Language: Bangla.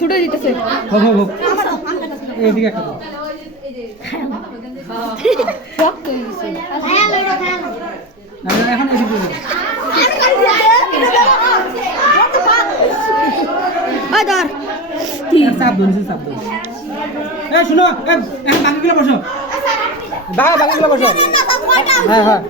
ছুটে দিতেছে এদিকে একটা এখন এদিকে চাপ ধরুন চাপ ধরুন শুনো এখন বাকিগুলো বসো বাকিগুলো বসো হ্যাঁ হ্যাঁ